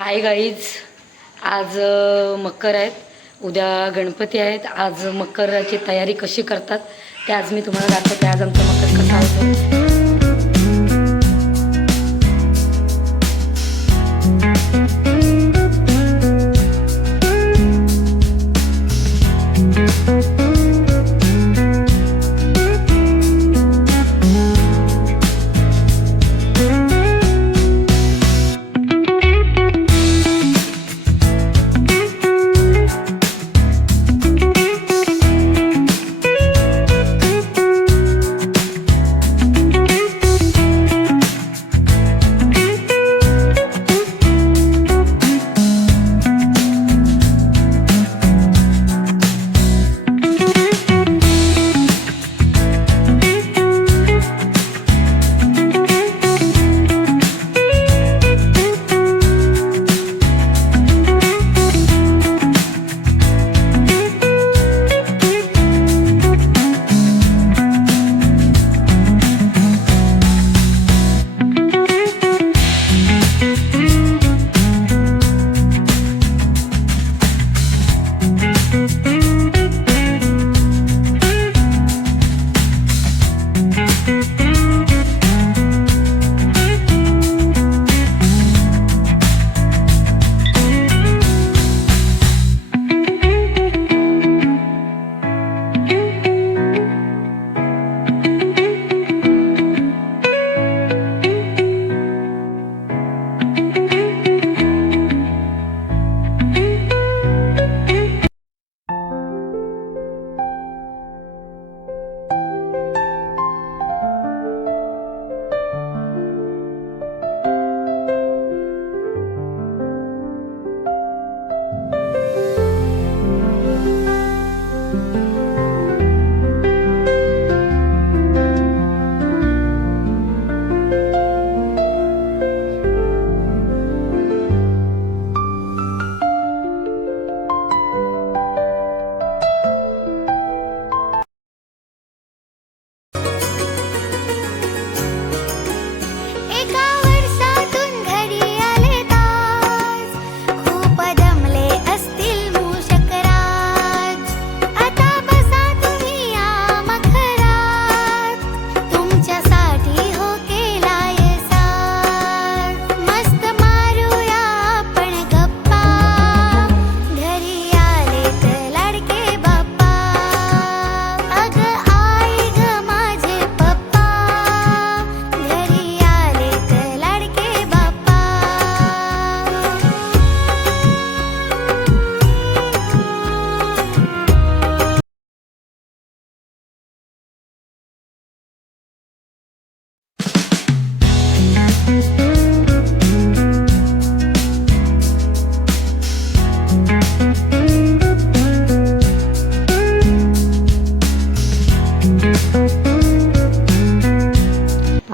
Hi guys, आज मकर आहेत, उद्या गणपती आहेत. आज मकराची तयारी कशी करतात ते आज मी तुम्हाला दाखवते. आज आमचा मकर कसा होतो.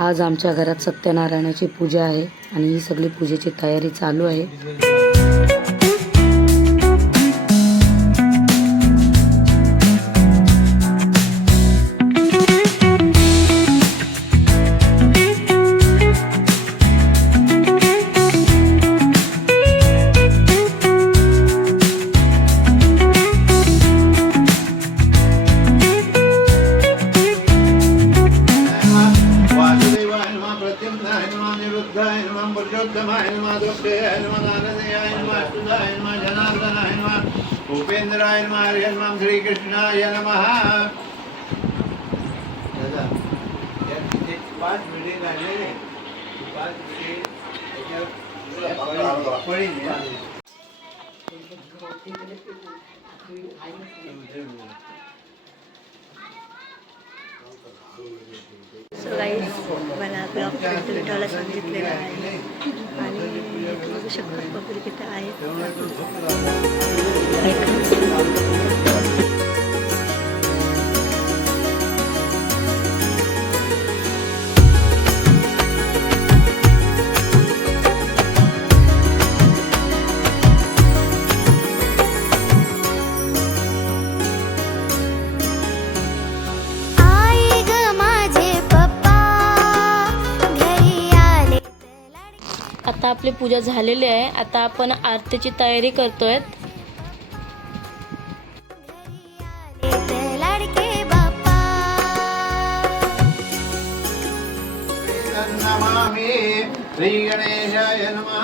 आज आमच्या घरात सत्यनारायणाची पूजा आहे आणि ही सगळी पूजेची तयारी चालू आहे. उपेंद्राय नमः श्री कृष्णाय नमः. पाच मिनिट झाले, पाच मला ब्लॉग भेटायला सांगितलेलं आहे आणि बघू शकतात पब्लिक इथं आहे. आपली पूजा झालेली आहे. आता आपण आरतीची तयारी करतोय. नमामि श्री गणेशाय नमः.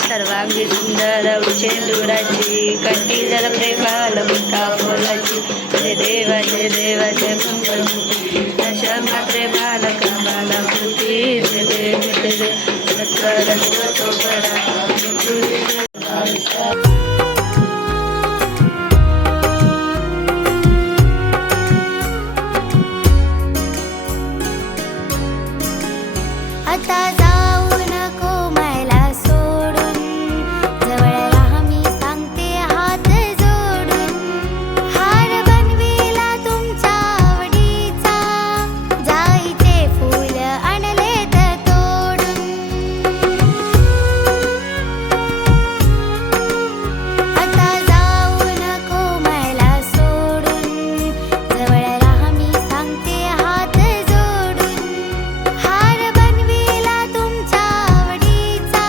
सर्वांगी सुंदर उचेंदुराची कंठी जल प्रेमाल मुक्ता फुलाची जय देवा जय देवा जय मंगलमूर्ती दशमा प्रेमाल कमाल कृती जय देव जय देव सत्वर तो बडा आता जाऊ नको मला सोडून जवळ राहा मी सांगते हात जोडून हार बनविला तुमच्या आवडीचा जाईचे फूल आणले तर तोडून आता जाऊ नको मला सोडून जवळ राहा मी सांगते हात जोडून हार बनविला तुमच्या आवडीचा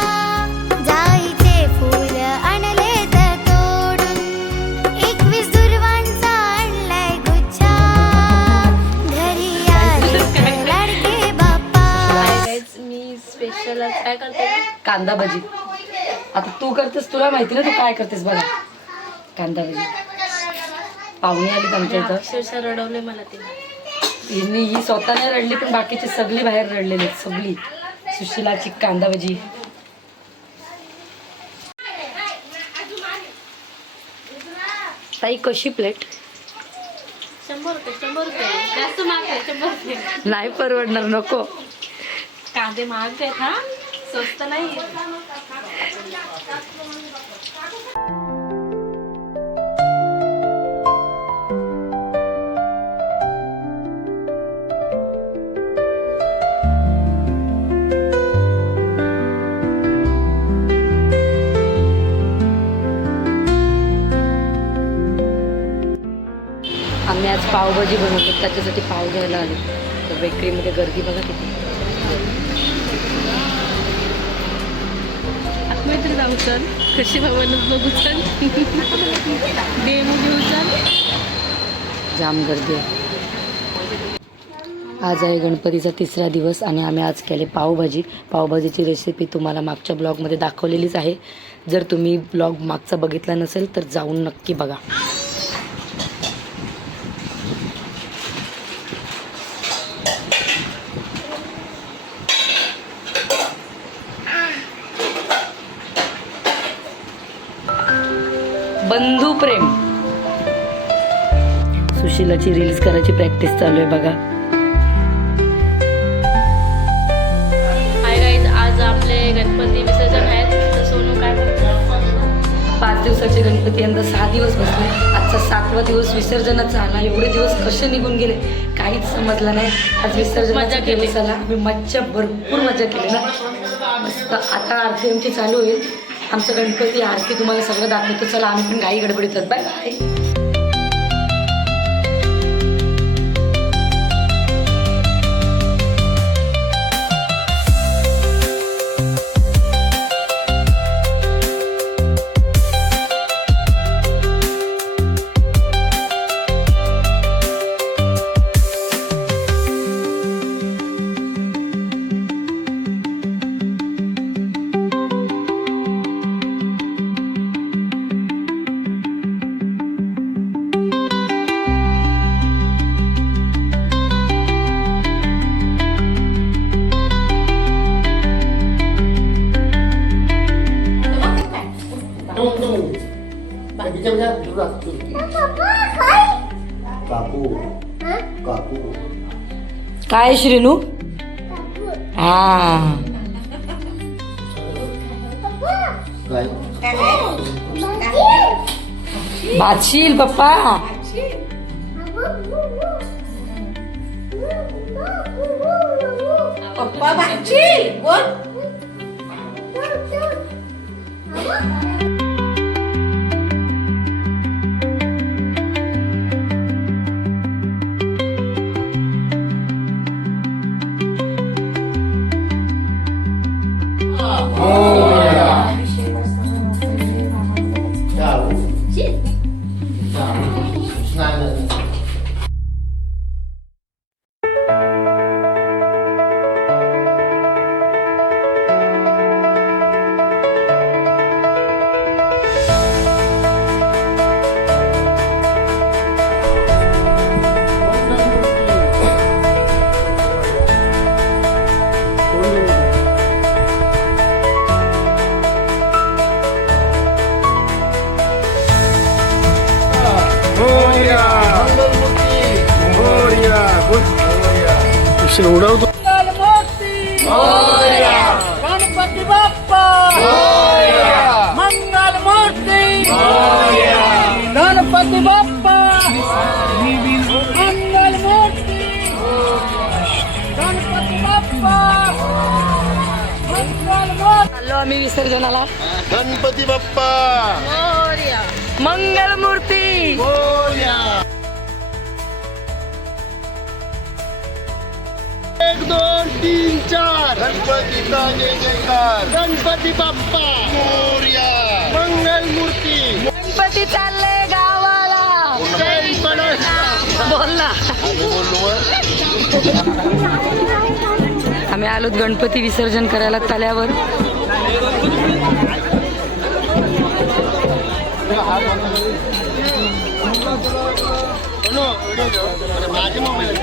जाईचे फूल आणले तर तोडून 21 दुर्वांचा आणलाय गुच्छा घरी आले तर लाडके बाप्पा. मी स्पेशल काय करते कांदा भजी. आता तू करतेस, तुला माहिती ना तू काय करतेस बघा. कांदा भजी. पाहुणे आली आमच्या इथं. अक्षरशः रडवले मला ते. ही स्वतः नाही रडली पण बाकीची सगळी बाहेर रडलेली आहेत, सगळी. सुशिलाची कांदा भजी. ताई कशी प्लेट? 100 रुपये जास्त महाग आहे. 100 रुपये नाही परवडणार, नको. कांदे महाग आहेत हा, स्वस्त नाही. आम्ही आज पावभाजी बनवतो, त्याच्यासाठी पाव घ्यायला आलो. तर बेकरीमध्ये गर्दी बघा किती. आत्महत्या जाऊ चल, कशी बनवत बघू चल, डेमो घेऊ चल. जाम गर्दी आहे. आज आहे गणपतीचा 3रा दिवस आणि आम्ही आज केले पावभाजी. पावभाजीची रेसिपी तुम्हाला मागच्या ब्लॉगमध्ये दाखवलेलीच आहे. जर तुम्ही ब्लॉग मागचा बघितला नसेल तर जाऊन नक्की बघा. बंधू प्रेम. सुशिलाची रील्स करायची प्रॅक्टिस चालू आहे बघा. हाय गाईज, आज आपले गणपती विसर्जन आहेत. तर सोनू काय करतो? 5 दिवसाचे गणपती यंदा 6 दिवस बसले. आजचा 7वा दिवस विसर्जनाचा आला. एवढे दिवस कसे निघून गेले काहीच समजलं नाही. आज विसर्जनाचा दिवस आला. आम्ही भरपूर मजा केली ना, मस्त. आता आरती आमची चालू होईल. आमचं गणपती आरती तुम्हाला सगळं दाखवतो. चला आम्ही पण घाई गडबडीत. Bye bye. काकू काकू काय श्रीनू? हा भातशील पप्पा. पप्पा भाजी बोल. उडवशील उडवतो. गणपती बाप्पा मंगल मूर्ती गणपती बाप्पा मंगल मूर्ती गणपती बाप्पा मंगल मूर्ती. आलो आम्ही विसर्जनाला. गणपती बाप्पा मंगल मूर्ती. मोरया. 1 2 3 4 गणपतीचा जय जयकार. गणपती बाप्पा मोरया. मंगल मूर्ती. गणपती चालले गावाला. जय गणेश. बोल ना. आम्ही बोललो वर. आम्ही आलोत गणपती विसर्जन करायला तल्यावर. माझे मोबाईल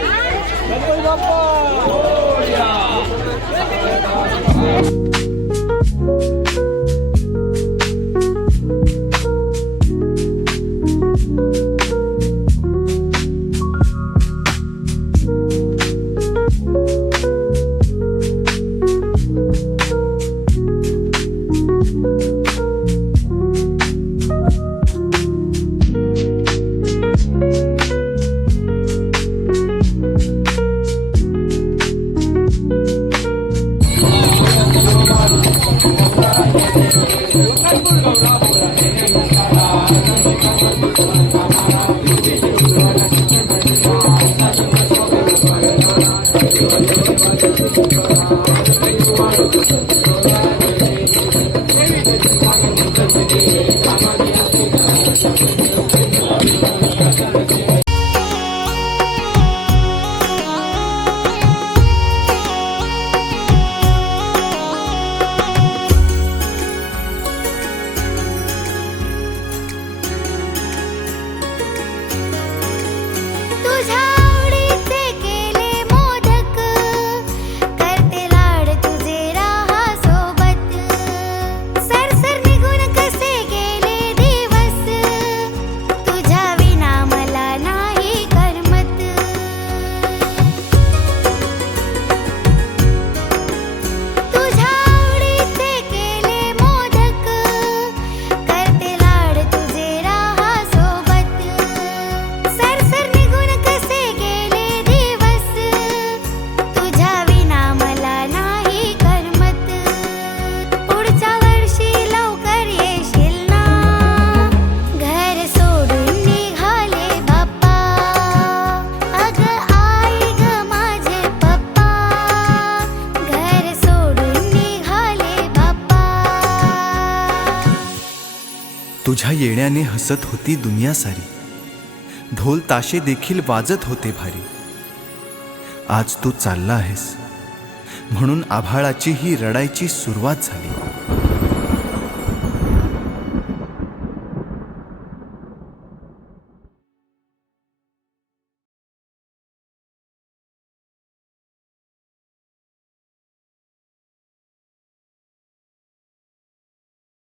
तुझ्या आवडीचे केले मोदक करते लाड तुझे राहा सोबत सरसर निघून कसे गेले दिवस तुझ्या विना मला नाही करमत तुझ्या आवडीचे केले मोदक करते लाड तुझे राहा सोबत सरसर निघून कसे गेले दिवस तुझ्या विना मला नाही करमत पुढच्या वर्षी लवकर येशील ना घर सोडून निघाले बाप्पा अग आई ग माझे पप्पा घर सोडून निघाले बाप्पा. तुझ्या येण्याने हसत होती दुनिया सारी ढोल ताशे देखील वाजत होते भारी आज तू चालला आहेस म्हणून आभाळाची ही रडायची सुरुवात झाली